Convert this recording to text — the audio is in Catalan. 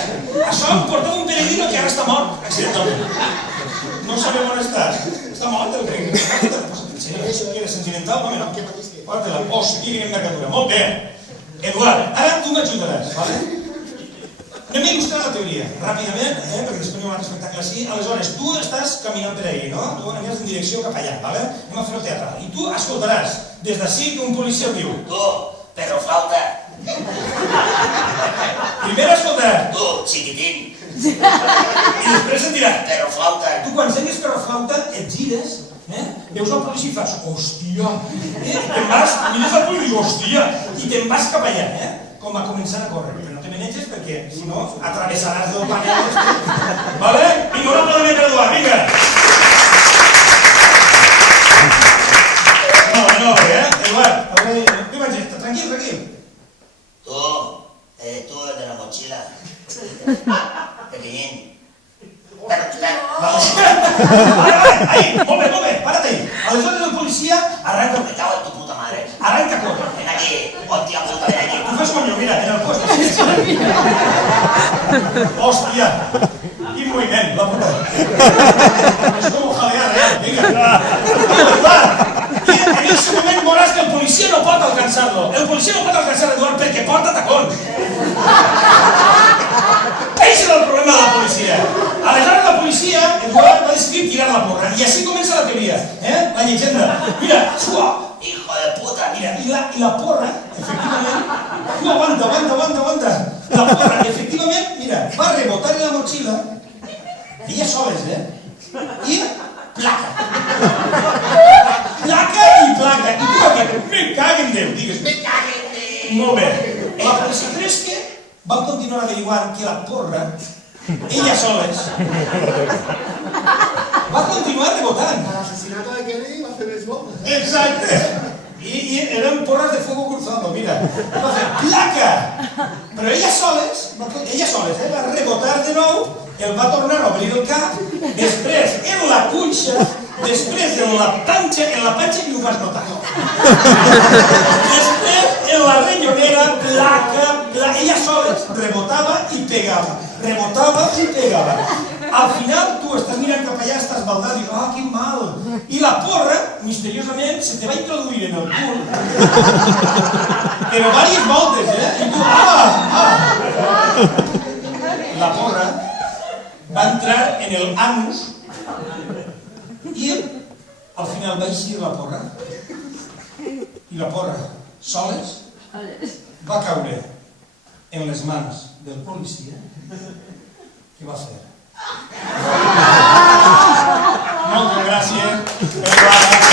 Ostres, això em portava un peregrino que ara està mort, accidentalment. No sabem on estàs. Està mort el peregrino. Això era sentimental, no? Porta-la. Hòstia, quina envergadura. Molt bé. Eduard, ara tu m'ajudaràs, vale? Anem a il·lustrar la teoria, ràpidament, perquè després hi ha un altre espectacle així. Aleshores, tu estàs caminant per ahí, no? Tu aniràs en direcció cap allà, vale? Anem a fer el teatre. I tu escoltaràs des d'ací que un policia diu: Tu, perro flauta. Primer escoltaràs: Tu, xiquitín. I després et dirà: Perro flauta. tu quan sentis perro flauta et gires, veus el policia i fas: hòstia, i te'n vas, mires el policia i dius: hòstia, i te'n vas cap allà, com a començar a córrer. Però no te meneges perquè, si no, atravessaràs del panel. Vale? Vinga, un aplaudiment per Eduard, vinga! No, Eduard, tu imagina't, tranquil. Tú de la mochila. Pequeñín. Ahí, molt bé, para't ahí. Aleshores el policia arranca, Me cago en tu puta madre. arranca a córrer. Ven aquí, hostia puta, ven aquí. Tu fes com jo, mira, en el post. Hòstia, quin moviment, la puta. És com jalear, vinga. I en aquest moment veuràs que el policia no pot alcançar-lo. El policia no pot alcançar Eduard perquè porta tacón. Ese és el problema de la policia. Aleshores la policia, Eduard va decidir tirar la porra. I així comença la teoria, la llegenda. Mira, suau. Hijo de puta. Mira, i la porra, efectivament... Tu aguanta. La porra, efectivament, mira, va rebotar en la mochila, ella soles, i placa. Placa. I tu aquí, me caguen Déu, digues. Me cago en ti. Molt bé. La policia fresca va continuar averiguant que la porra, ella soles, va continuar rebotant. L'assassinato de Kennedy va fer més bo. Exacte. I eren porras de fuego cruzado, mira. Va fer placa. Però ella soles, va rebotar de nou, el va tornar a obrir el cap, després en la punxa, després en la panxa i ho vas notar. Després en la rellonera, placa, ella soles rebotava i pegava. Al final tu estàs mirant cap allà, estàs baldat i dius: ah, quin mal. I la porra, misteriosament, se te va introduir en el cul. Però diverses voltes, I tu, La porra va entrar en el anus i al final va eixir la porra. I la porra, soles, va caure en les mans del policia. Què va fer? Moltes gràcies.